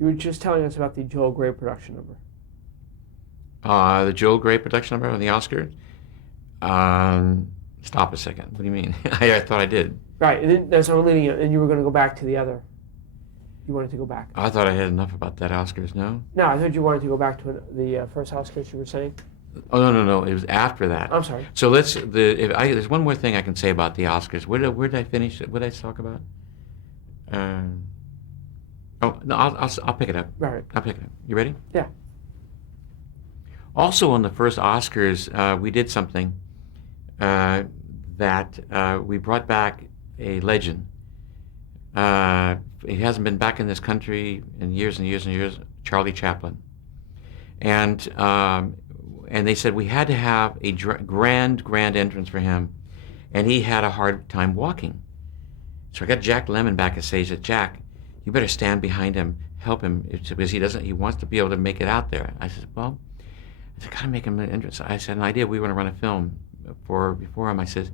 You were just telling us about the Joel Grey production number. The Joel Grey production number on the Oscars. Stop a second. What do you mean? I thought I did. Right, and then, that's what I'm leading you, and you were going to go back to the other. You wanted to go back. I thought I had enough about that Oscars. No. No, I thought you wanted to go back to the first Oscars you were saying. Oh no! It was after that. I'm sorry. So there's one more thing I can say about the Oscars. Where did I finish? What did I talk about? Oh no, I'll pick it up. Right. I'll pick it up. You ready? Yeah. Also, on the first Oscars, we did something that we brought back a legend. He hasn't been back in this country in years and years and years. Charlie Chaplin, and they said we had to have a grand entrance for him, and he had a hard time walking. So I got Jack Lemmon back and said, Jack, you better stand behind him, help him, because he wants to be able to make it out there. I said, well, I gotta make him an entrance. I said, an idea, we want to run a film before him. I said,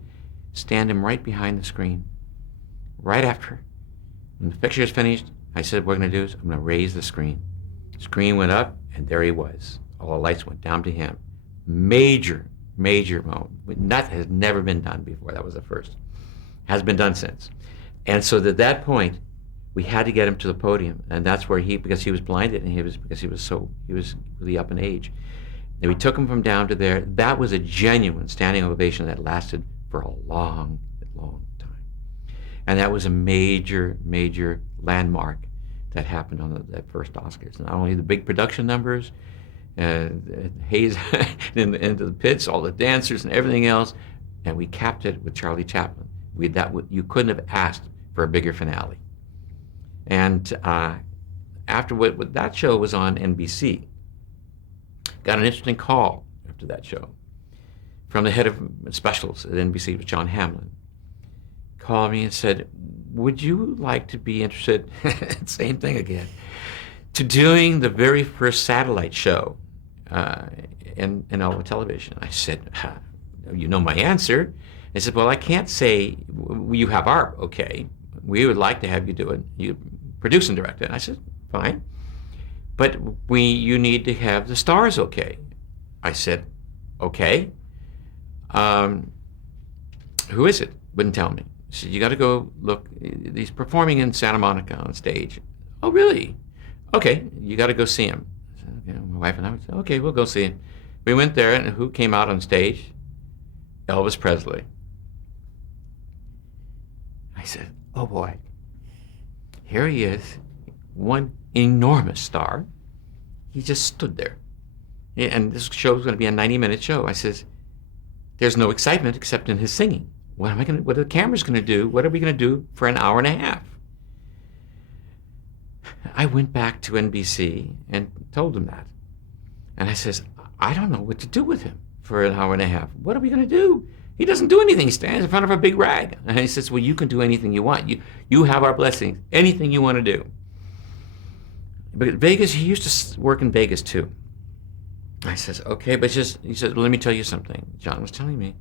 stand him right behind the screen, right after. When the picture is finished, I said, what we're gonna do is I'm gonna raise the screen. The screen went up, and there he was. All the lights went down to him. Major moment. That has never been done before. That was the first. Has been done since. And so at that point, we had to get him to the podium, and that's where because he was blinded, and he was really up in age. And we took him from down to there. That was a genuine standing ovation that lasted for a long time. And that was a major landmark that happened on that first Oscars. Not only the big production numbers, Hayes into the pits, all the dancers and everything else, and we capped it with Charlie Chaplin. You couldn't have asked for a bigger finale. And after that show was on NBC, got an interesting call after that show from the head of specials at NBC, John Hamlin. Called me and said, would you like to be interested, same thing again, to doing the very first satellite show in Elva Television? I said, you know my answer. I said, well, I can't say you have our okay. We would like to have you do it. You produce and direct it. And I said, fine. But you need to have the stars okay. I said, okay. Who is it? Wouldn't tell me. She said, you got to go look. He's performing in Santa Monica on stage. Oh, really? Okay, you got to go see him. I said, okay, my wife and I said, okay, we'll go see him. We went there, and who came out on stage? Elvis Presley. I said, oh boy, here he is, one enormous star. He just stood there. And this show was going to be a 90-minute show. I says, there's no excitement except in his singing. What are the cameras going to do? What are we going to do for an hour and a half? I went back to NBC and told them that. And I says, I don't know what to do with him for an hour and a half. What are we going to do? He doesn't do anything. He stands in front of a big rag. And he says, well, you can do anything you want. You have our blessings. Anything you want to do. But Vegas, he used to work in Vegas too. I says, okay, but he said, well, let me tell you something. John was telling me,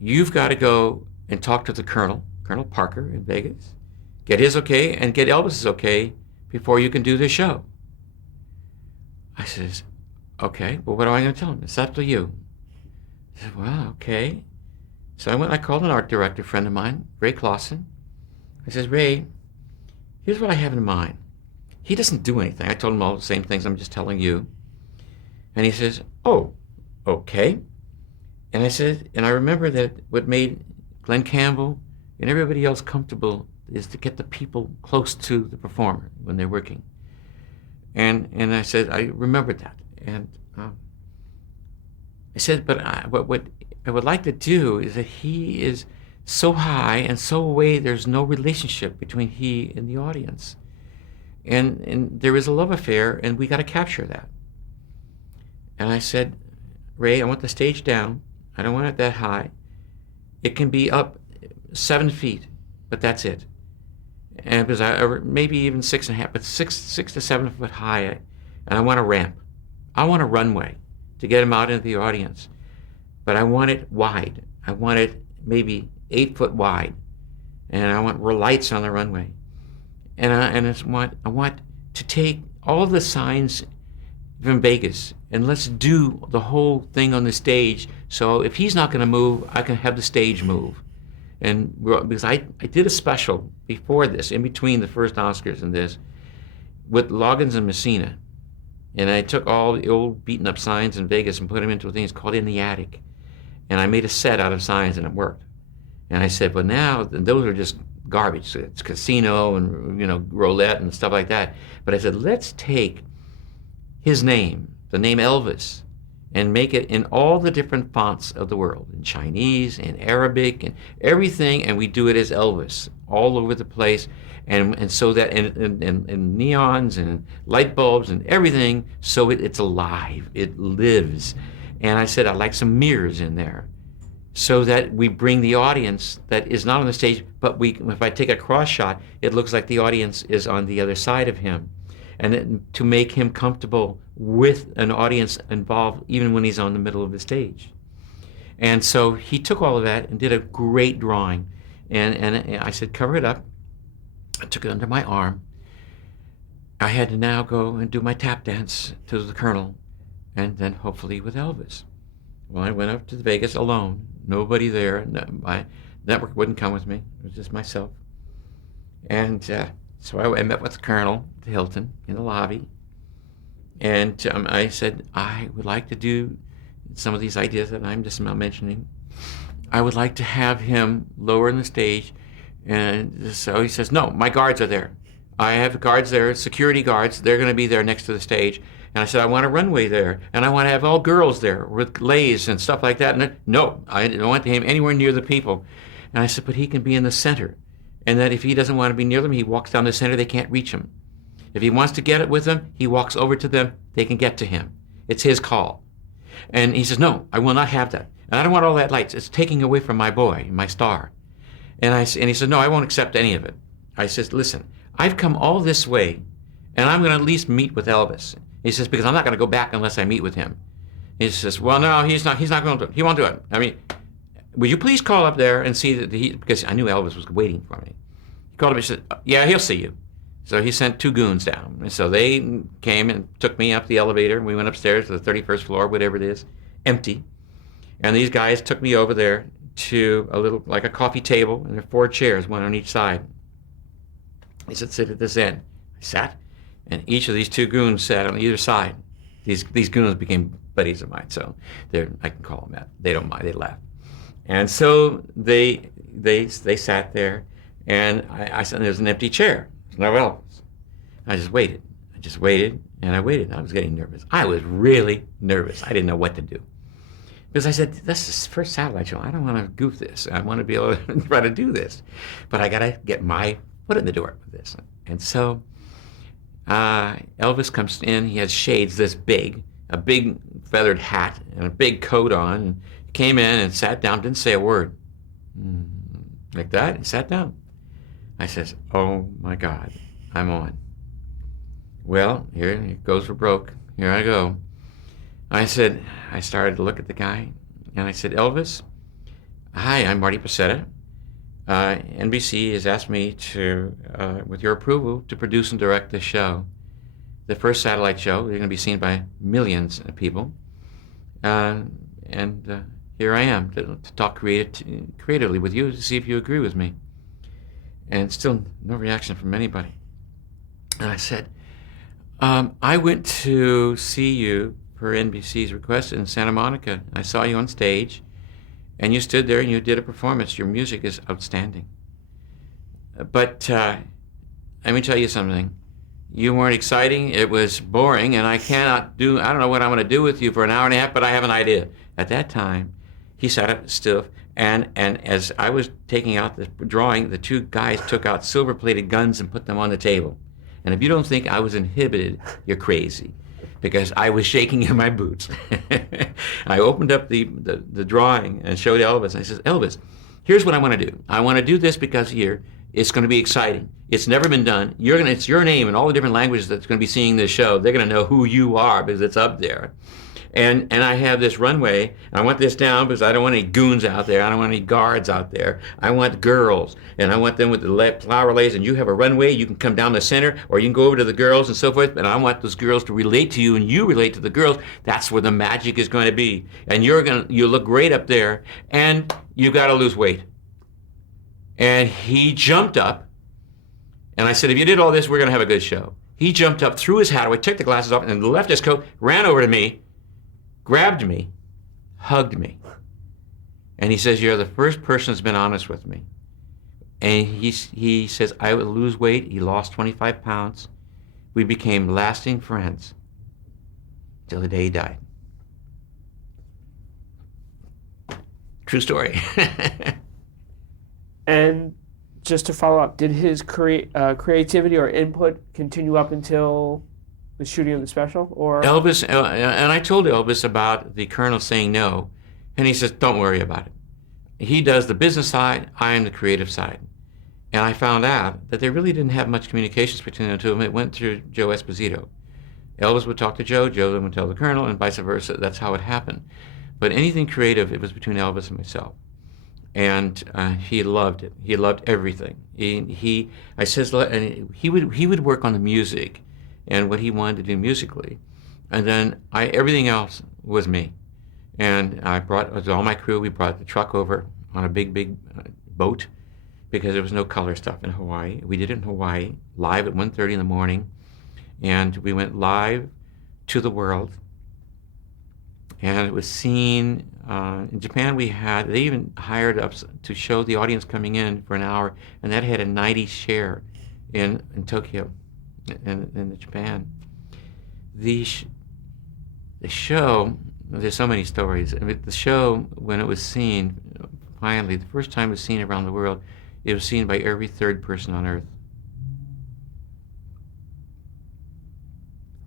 you've got to go and talk to the Colonel Parker in Vegas, get his okay and get Elvis's okay before you can do the show. I says, okay, well, what am I going to tell him? It's up to you. I said, well, okay. So I called an art director friend of mine, Ray Clausen. I says, Ray, here's what I have in mind. He doesn't do anything. I told him all the same things I'm just telling you. And he says, oh, okay. And I said, and I remember that what made Glenn Campbell and everybody else comfortable is to get the people close to the performer when they're working. And I said, I remembered that. And I said, but what I would like to do is that he is so high and so away there's no relationship between he and the audience. And there is a love affair, and we got to capture that. And I said, Ray, I want the stage down. I don't want it that high. It can be up 7 feet, but that's it. And because maybe even 6.5, but 6 to 7 foot high. And I want a ramp. I want a runway to get him out into the audience. But I want it wide. I want it maybe 8 foot wide. And I want lights on the runway. And I want to take all the signs from Vegas, and let's do the whole thing on the stage. So if he's not going to move, I can have the stage move. And because I did a special before this, in between the first Oscars and this, with Loggins and Messina. And I took all the old beaten up signs in Vegas and put them into a thing called In the Attic. And I made a set out of signs, and it worked. And I said, but now those are just garbage. So it's casino and, you know, roulette and stuff like that. But I said, let's take his name, the name Elvis, and make it in all the different fonts of the world, in Chinese, in Arabic, and everything, and we do it as Elvis all over the place, and so that in neons and light bulbs and everything, so it's alive, it lives. And I said, I'd like some mirrors in there, so that we bring the audience that is not on the stage, but if I take a cross shot, it looks like the audience is on the other side of him. And to make him comfortable with an audience involved even when he's on the middle of the stage. And so he took all of that and did a great drawing. And I said, cover it up. I took it under my arm. I had to now go and do my tap dance to the Colonel, and then hopefully with Elvis. Well, I went up to Vegas alone, nobody there. My network wouldn't come with me. It was just myself. And so I met with the Colonel at the Hilton in the lobby, and I said, I would like to do some of these ideas that I'm just now mentioning. I would like to have him lower in the stage. And so he says, no, my guards are there. I have guards there, security guards. They're going to be there next to the stage. And I said, I want a runway there, and I want to have all girls there with leis and stuff like that. And no, I don't want him anywhere near the people. And I said, but he can be in the center. And that if he doesn't want to be near them, he walks down the center, they can't reach him. If he wants to get it with them, he walks over to them, they can get to him. It's his call. And he says, no, I will not have that. And I don't want all that lights. It's taking away from my boy, my star. And he said, no, I won't accept any of it. I says, listen, I've come all this way, and I'm going to at least meet with Elvis. He says, because I'm not going to go back unless I meet with him. He says, well, no, he's not going to do it. He won't do it. I mean, would you please call up there and see that because I knew Elvis was waiting for me. He called him and said, yeah, he'll see you. So he sent 2 goons down. And so they came and took me up the elevator. We went upstairs to the 31st floor, whatever it is, empty. And these guys took me over there to a little, like a coffee table, and there are 4 chairs, one on each side. He said, sit at this end. I sat, and each of these 2 goons sat on either side. These goons became buddies of mine, so I can call them that. They don't mind, they laugh. And so they sat there, and I said, there's an empty chair. There's no Elvis. I just waited, and I waited. I was getting nervous. I was really nervous. I didn't know what to do. Because I said, this is the first satellite show. I don't want to goof this. I want to be able to try to do this. But I got to get my foot in the door with this. And so Elvis comes in. He has shades this big, a big feathered hat, and a big coat on. And he came in and sat down, didn't say a word. Like that, he sat down. I says, oh my God, I'm on. Well, here it goes for broke. Here I go. I started to look at the guy, and I said, Elvis, hi, I'm Marty Pasetta. NBC has asked me to, with your approval, to produce and direct this show. The first satellite show. They're going to be seen by millions of people. And here I am to talk creatively with you to see if you agree with me. And still no reaction from anybody. And I said, I went to see you per NBC's request in Santa Monica. I saw you on stage, and you stood there and you did a performance. Your music is outstanding. But let me tell you something. You weren't exciting. It was boring, and I don't know what I'm going to do with you for an hour and a half, but I have an idea. At that time, he sat up stiff, and as I was taking out the drawing, the 2 guys took out silver-plated guns and put them on the table. And if you don't think I was inhibited, you're crazy, because I was shaking in my boots. I opened up the drawing and showed Elvis. I said, Elvis, here's what I want to do. I want to do this because here it's going to be exciting. It's never been done. It's your name and all the different languages that's going to be seeing this show. They're going to know who you are because it's up there. And I have this runway. And I want this down because I don't want any goons out there. I don't want any guards out there. I want girls, and I want them with the flower lace. And you have a runway. You can come down the center, or you can go over to the girls and so forth. And I want those girls to relate to you, and you relate to the girls. That's where the magic is going to be. And you look great up there, and you got to lose weight. And he jumped up, and I said, if you did all this, we're going to have a good show. He jumped up, threw his hat away, took the glasses off, and left his coat, ran over to me, grabbed me, hugged me. And he says, you're the first person that's been honest with me. And he says, I would lose weight. He lost 25 pounds. We became lasting friends till the day he died. True story. And just to follow up, did his creativity or input continue up until the shooting of the special? Or Elvis, and I told Elvis about the Colonel saying no, and he says, don't worry about it. He does the business side, I am the creative side. And I found out that they really didn't have much communications between the two of them. It went through Joe Esposito. Elvis would talk to Joe, Joe then would tell the Colonel, and vice versa. That's how it happened. But anything creative, it was between Elvis and myself. And he loved it. He loved everything. He would work on the music and what he wanted to do musically, and then everything else was me. And I brought all my crew. We brought the truck over on a big boat because there was no color stuff in Hawaii. We did it in Hawaii live at 1:30 in the morning, and we went live to the world. And it was seen in Japan. They even hired us to show the audience coming in for an hour, and that had a 90 share in Tokyo, in Japan. The show, there's so many stories. I mean, the show, when it was seen, finally, the first time it was seen around the world, it was seen by every third person on Earth.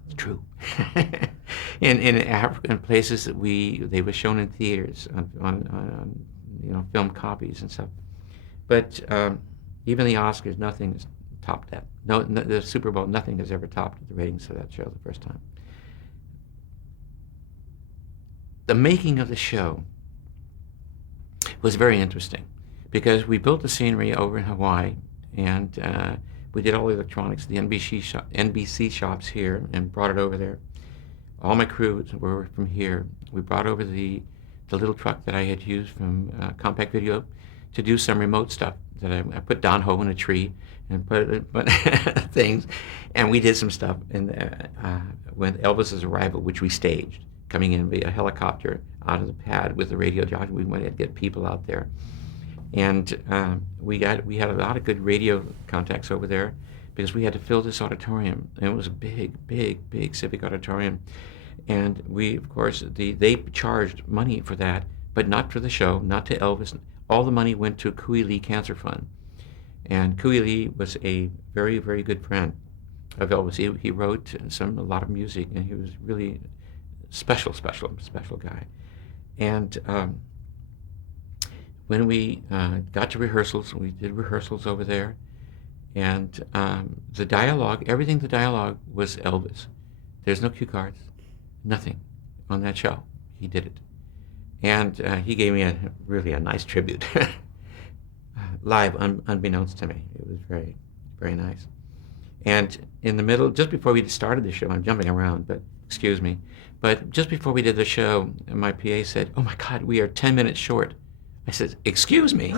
It's true. In African places that they were shown in theaters on film copies and stuff. But even the Oscars, nothing has topped that. No, the Super Bowl, nothing has ever topped the ratings of that show the first time. The making of the show was very interesting because we built the scenery over in Hawaii, and we did all the electronics, the NBC shops here, and brought it over there. All my crews were from here. We brought over the little truck that I had used from Compact Video to do some remote stuff. That I put Don Ho in a tree and put things, and we did some stuff. And when Elvis's arrival, which we staged, coming in via helicopter out of the pad with the radio jockey, we went to get people out there, and we had a lot of good radio contacts over there because we had to fill this auditorium, and it was a big civic auditorium. And we, of course, they charged money for that, but not for the show, not to Elvis. All the money went to Kui Lee Cancer Fund. And Kui Lee was a very, very good friend of Elvis. He wrote a lot of music, and he was really special guy. And when we got to rehearsals, we did rehearsals over there. And the dialogue was Elvis. There's no cue cards, nothing on that show. He did it. And he gave me really a nice tribute, live, unbeknownst to me. It was very, very nice. And in the middle, just before we started the show, I'm jumping around, but excuse me. But just before we did the show, my PA said, "Oh my God, we are 10 minutes short." I said, "Excuse me?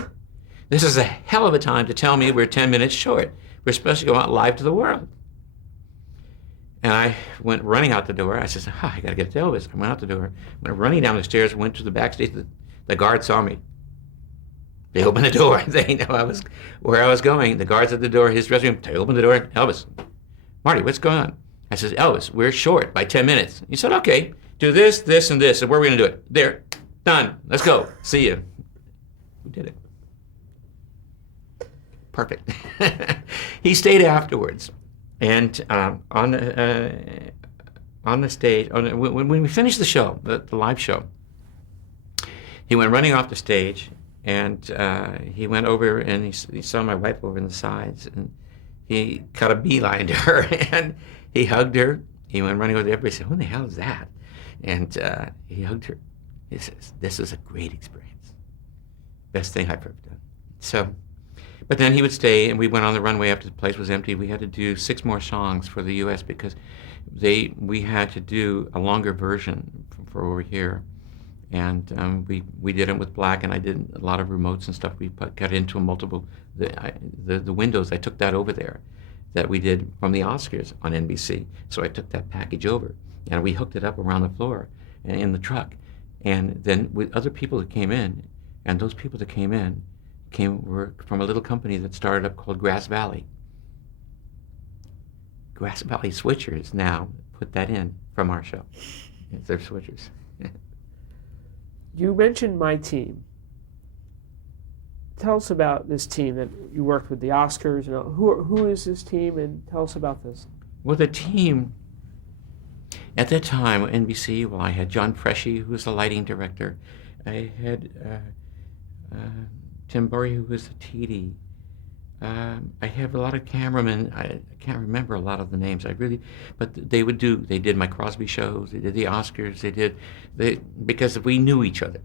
This is a hell of a time to tell me we're 10 minutes short. We're supposed to go out live to the world." And I went running out the door. I said, I got to get to Elvis. I went out the door, went running down the stairs, went to the backstage. The guard saw me. They opened the door. They know where I was going. The guards at the door, his dressing room, they opened the door. "Elvis, Marty, what's going on?" I said, "Elvis, we're short by 10 minutes. He said, "Okay, do this, this, and this. And where are we going to do it?" "There, done. Let's go. See you." We did it. Perfect. He stayed afterwards. And on the stage, when we finished the show, the live show, he went running off the stage, and he went over and he saw my wife over in the sides, and he cut a beeline to her, and he hugged her, He went running over there. Everybody said, "Who the hell is that?" And he hugged her. He says, "This is a great experience. Best thing I've ever done." So, but then he would stay, and we went on the runway after the place was empty. We had to do 6 more songs for the U.S. because we had to do a longer version for over here. And we did it with black, and I did a lot of remotes and stuff. We got into the windows. I took that over there, that we did from the Oscars on NBC. So I took that package over, and we hooked it up around the floor and in the truck. And then with other people that came in, and those people that came in were from a little company that started up called Grass Valley. Grass Valley Switchers now put that in from our show. It's their switchers. You mentioned My Team. Tell us about this team that you worked with the Oscars. Who is this team, and tell us about this. Well, the team, at that time, NBC, well, I had John Freshy, who was the lighting director. I had Tim Burry, who was the TD. I have a lot of cameramen. I can't remember a lot of the names. But they did my Crosby shows. They did the Oscars. Because we knew each other,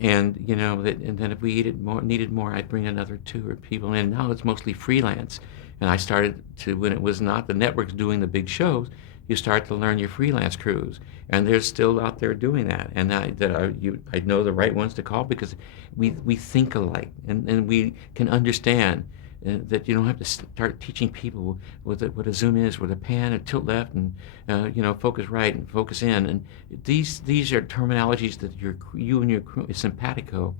and and then if we needed more, I'd bring another 2 or people in. Now it's mostly freelance, and I started to, when it was not the networks doing the big shows, you start to learn your freelance crews, and they're still out there doing that. And I know the right ones to call because we think alike, and we can understand that you don't have to start teaching people what a zoom is, with a pan, a tilt left, and focus right and focus in. And these are terminologies that you and your crew is simpatico,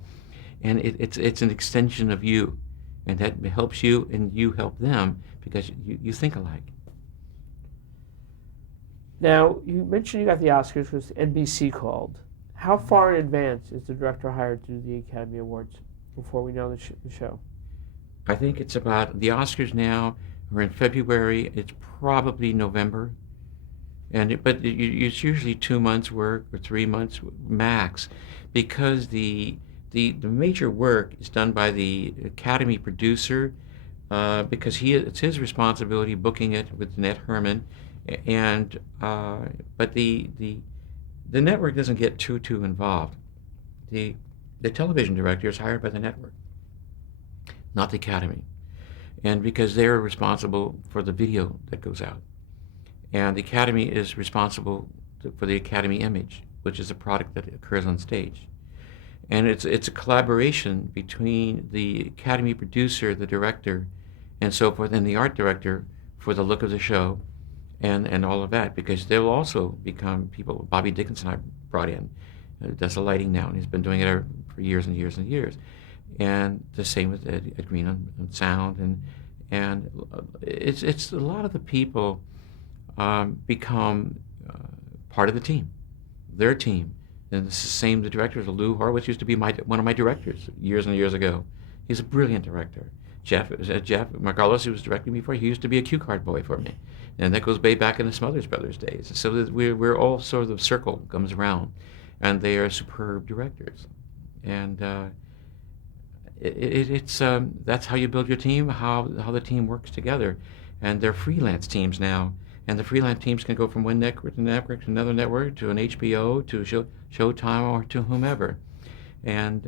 and it's an extension of you, and that helps you and you help them because you think alike. Now, you mentioned you got the Oscars because NBC called. How far in advance is the director hired to do the Academy Awards before we know the show? I think it's about, the Oscars now are in February. It's probably November. But it's usually 2 months work or 3 months max, because the major work is done by the Academy producer, because it's his responsibility booking it with Ned Herman. But the network doesn't get too involved. The television director is hired by the network, not the Academy, and because they're responsible for the video that goes out, and the Academy is responsible for the Academy image, which is a product that occurs on stage, and it's a collaboration between the Academy producer, the director, and so forth, and the art director for the look of the show. And all of that, because they'll also become people. Bobby Dickinson I brought in, does the lighting now, and he's been doing it for years and years and years. And the same with Ed Green on sound, and it's a lot of the people become part of the team, their team. And it's the same. The directors. Lou Horowitz used to be one of my directors years and years ago. He's a brilliant director. Jeff Margalis, who was directing me before, he used to be a cue card boy for me. And that goes way back in the Smothers Brothers days. So that we're all sort of, the circle comes around, and they are superb directors. And it's that's how you build your team, how the team works together. And they're freelance teams now. And the freelance teams can go from one network to another network, to an HBO, to Showtime, or to whomever. And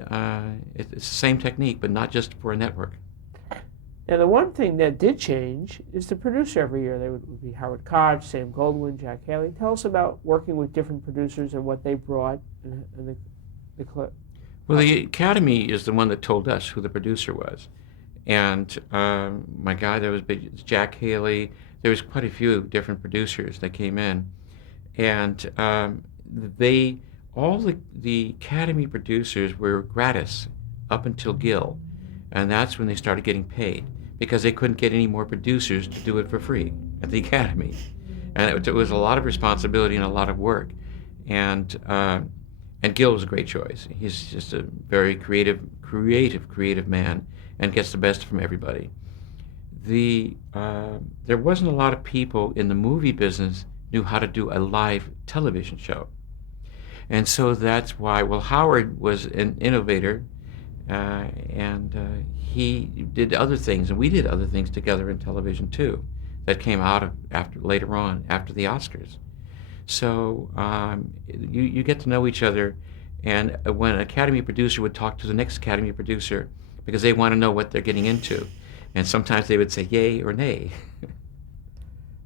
it's the same technique, but not just for a network. Now, the one thing that did change is the producer every year. They would be Howard Koch, Sam Goldwyn, Jack Haley. Tell us about working with different producers and what they brought and the clip. Well, the Academy is the one that told us who the producer was. And my guy, there was Jack Haley. There was quite a few different producers that came in. And all the Academy producers were gratis up until Gil. And that's when they started getting paid, because they couldn't get any more producers to do it for free at the Academy. And it was a lot of responsibility and a lot of work. And Gil was a great choice. He's just a very creative man, and gets the best from everybody. There wasn't a lot of people in the movie business knew how to do a live television show. And so that's why, Howard was an innovator, and he did other things, and we did other things together in television too, that came out of later on after the Oscars. So you get to know each other, and when an Academy producer would talk to the next Academy producer, because they want to know what they're getting into, and sometimes they would say yay or nay.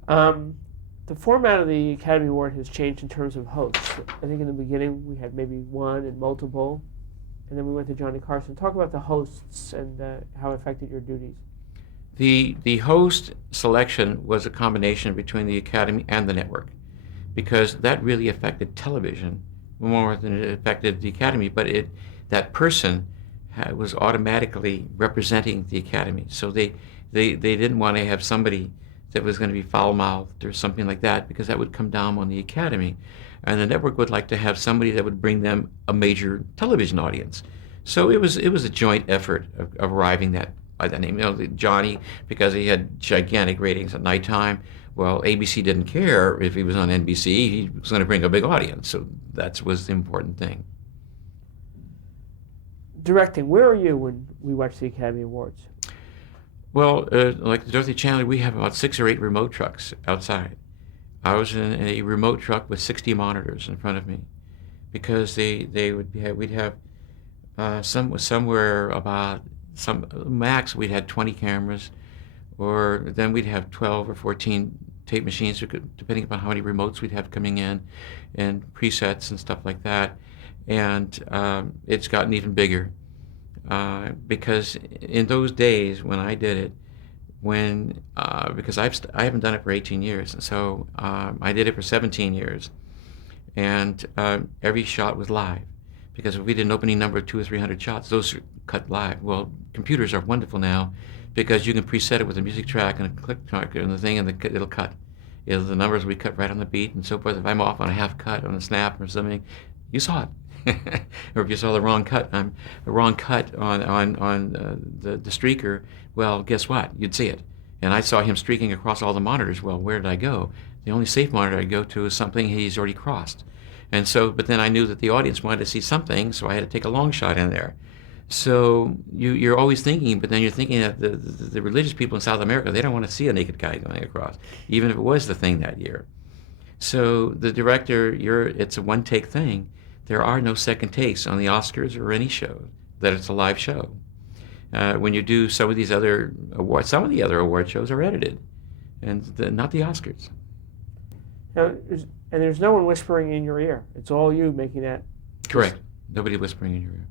The format of the Academy Award has changed in terms of hosts. I think in the beginning we had maybe one and multiple, and then we went to Johnny Carson. Talk about the hosts and how it affected your duties. The host selection was a combination between the Academy and the network, because that really affected television more than it affected the Academy. But that person was automatically representing the Academy, so they didn't want to have somebody that was going to be foul-mouthed or something like that, because that would come down on the Academy. And the network would like to have somebody that would bring them a major television audience. So it was a joint effort of arriving by that name. Johnny, because he had gigantic ratings at nighttime, well, ABC didn't care if he was on NBC. He was going to bring a big audience. So that was the important thing. Directing, where are you when we watch the Academy Awards? Well, like the Dorothy Chandler, we have about 6 or 8 remote trucks outside. I was in a remote truck with 60 monitors in front of me, because we'd have somewhere about max we'd had 20 cameras, or then we'd have 12 or 14 tape machines, depending upon how many remotes we'd have coming in, and presets and stuff like that. And it's gotten even bigger. Because in those days when I did it, because I haven't done it for 18 years, and so I did it for 17 years, and every shot was live, because if we did an opening number of 200 or 300 shots, those are cut live. Well, computers are wonderful now, because you can preset it with a music track and a click marker and the thing, and it'll cut. The numbers we cut right on the beat and so forth. If I'm off on a half cut on a snap or something, you saw it. Or if you saw the wrong cut on the streaker, well, guess what? You'd see it. And I saw him streaking across all the monitors. Well, where did I go? The only safe monitor I go to is something he's already crossed. And so, but then I knew that the audience wanted to see something, so I had to take a long shot in there. So you're always thinking, but then you're thinking that the religious people in South America, they don't want to see a naked guy going across, even if it was the thing that year. So the director, it's a one-take thing. There are no second takes on the Oscars or any show that it's a live show. When you do some of these other awards, some of the other award shows are edited, and not the Oscars. Now, there's no one whispering in your ear. It's all you making that. Correct. Nobody whispering in your ear.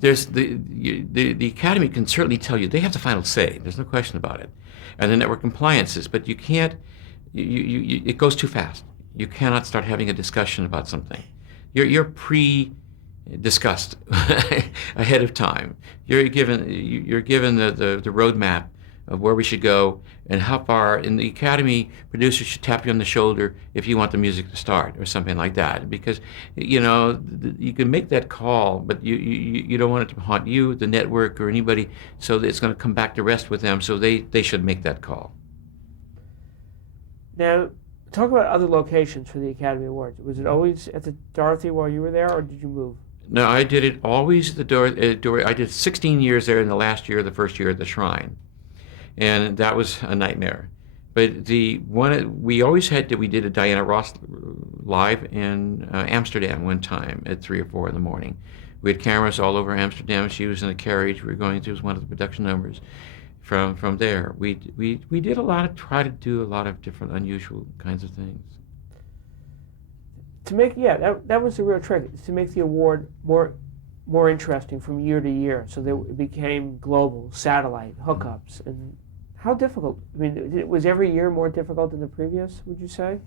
There's the Academy can certainly tell you, they have the final say. There's no question about it, and the network compliances. But you can't. It goes too fast. You cannot start having a discussion about something. You're pre-discussed ahead of time. You're given the roadmap of where we should go and how far. And the Academy producer should tap you on the shoulder if you want the music to start or something like that, because you can make that call, but you don't want it to haunt you, the network, or anybody. So that it's going to come back to rest with them. So they should make that call. Now, talk about other locations for the Academy Awards. Was it always at the Dorothy while you were there, or did you move? No, I did it always at the I did 16 years there in the last year, the first year at the Shrine. And that was a nightmare. But we always we did a Diana Ross live in Amsterdam one time at 3 or 4 in the morning. We had cameras all over Amsterdam. She was in a carriage. We were going through one of the production numbers. From there, we did try to do a lot of different unusual kinds of things. To make that was the real trick, to make the award more interesting from year to year, so that it became global, satellite hookups. And how difficult? I mean, was every year more difficult than the previous? Would you say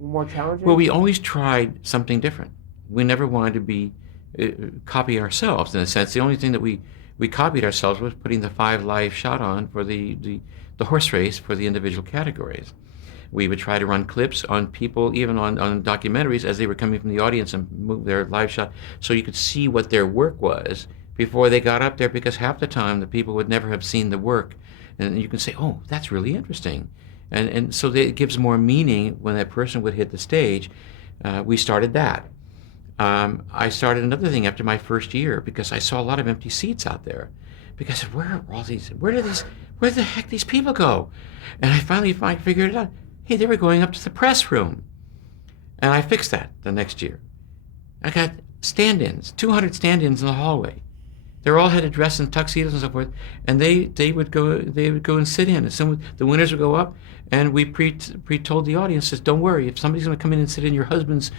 more challenging? Well, we always tried something different. We never wanted to be copy ourselves in a sense. The only thing that we copied ourselves was putting the 5 live shot on for the horse race for the individual categories. We would try to run clips on people, even on documentaries, as they were coming from the audience, and move their live shot so you could see what their work was before they got up there, because half the time the people would never have seen the work. And you can say, oh, that's really interesting. And so it gives more meaning when that person would hit the stage. We started that. I started another thing after my first year, because I saw a lot of empty seats out there. Because where are all these? Where where the heck these people go? And I finally figured it out. Hey, they were going up to the press room. And I fixed that the next year. I got stand-ins, 200 stand-ins in the hallway. They all had to dress in tuxedos and so forth, and they would go and sit in. And the winners would go up, and we pre-told the audience, says, don't worry, if somebody's going to come in and sit in your husband's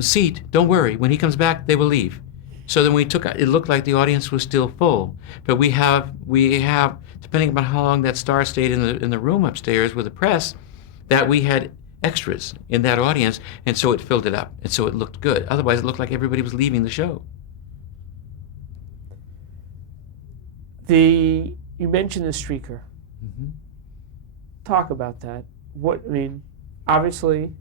seat, don't worry. When he comes back, they will leave. So then it looked like the audience was still full. But we have depending upon how long that star stayed in the room upstairs with the press, that we had extras in that audience, and so it filled it up, and so it looked good. Otherwise, it looked like everybody was leaving the show. You mentioned the streaker. Mm-hmm. Talk about that. Obviously.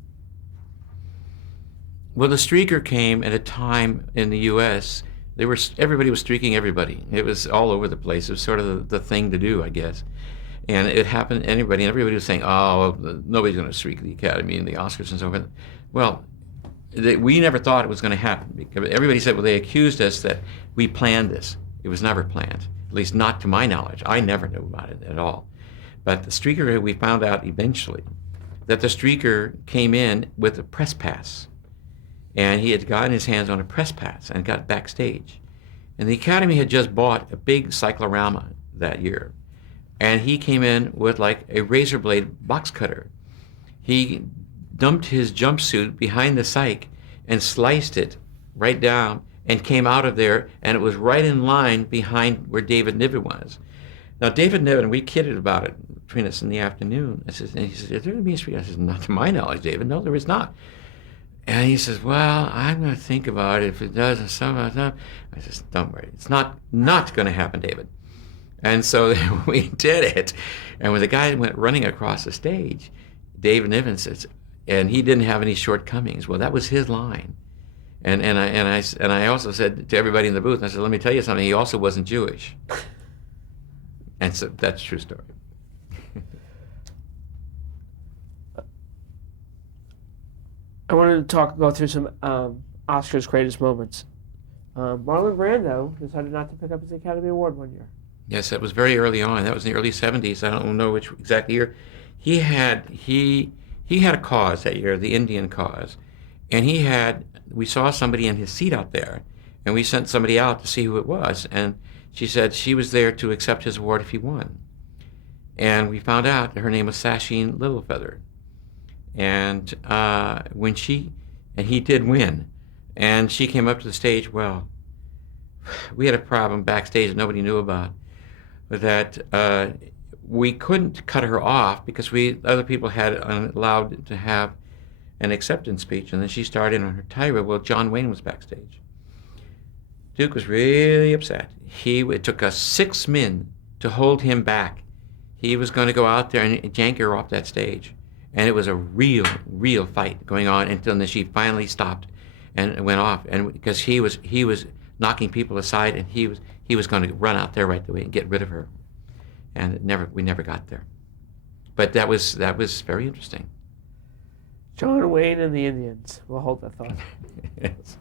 Well, the streaker came at a time in the U.S. Everybody was streaking everybody. It was all over the place. It was sort of the thing to do, I guess. And it happened to anybody, and everybody was saying, oh, nobody's going to streak the Academy and the Oscars and so forth. Well, we never thought it was going to happen. Because everybody said, well, they accused us that we planned this. It was never planned, at least not to my knowledge. I never knew about it at all. But the streaker, we found out eventually that the streaker came in with a press pass. And he had gotten his hands on a press pass and got backstage. And the Academy had just bought a big cyclorama that year. And he came in with like a razor blade box cutter. He dumped his jumpsuit behind the cyc and sliced it right down and came out of there, and it was right in line behind where David Niven was. Now, David Niven, we kidded about it between us in the afternoon. And he says, is there going to be a streak? I said, not to my knowledge, David. No, there is not. And he says, well, I'm going to think about it. If it does, and somehow, I says, don't worry. It's not going to happen, David. And so we did it. And when the guy went running across the stage, David Niven says, and he didn't have any shortcomings. Well, that was his line. And I also said to everybody in the booth, I said, let me tell you something, he also wasn't Jewish. And so that's a true story. I wanted to go through some Oscars greatest moments. Marlon Brando decided not to pick up his Academy Award one year. Yes, that was very early on. That was in the early 70s. I don't know which exact year. He had a cause that year, the Indian cause. And we saw somebody in his seat out there, and we sent somebody out to see who it was. And she said she was there to accept his award if he won. And we found out that her name was Sasheen Littlefeather. And he did win. And she came up to the stage. Well, we had a problem backstage that nobody knew about, that we couldn't cut her off because other people had allowed to have an acceptance speech, and then she started on her tirade. Well, John Wayne was backstage. Duke was really upset. It took us 6 men to hold him back. He was going to go out there and jank her off that stage. And it was a real fight going on until then she finally stopped and went off. And because he was knocking people aside, and he was going to run out there right away and get rid of her. And we never got there. But that was very interesting. John Wayne and the Indians. We'll hold that thought. Yes.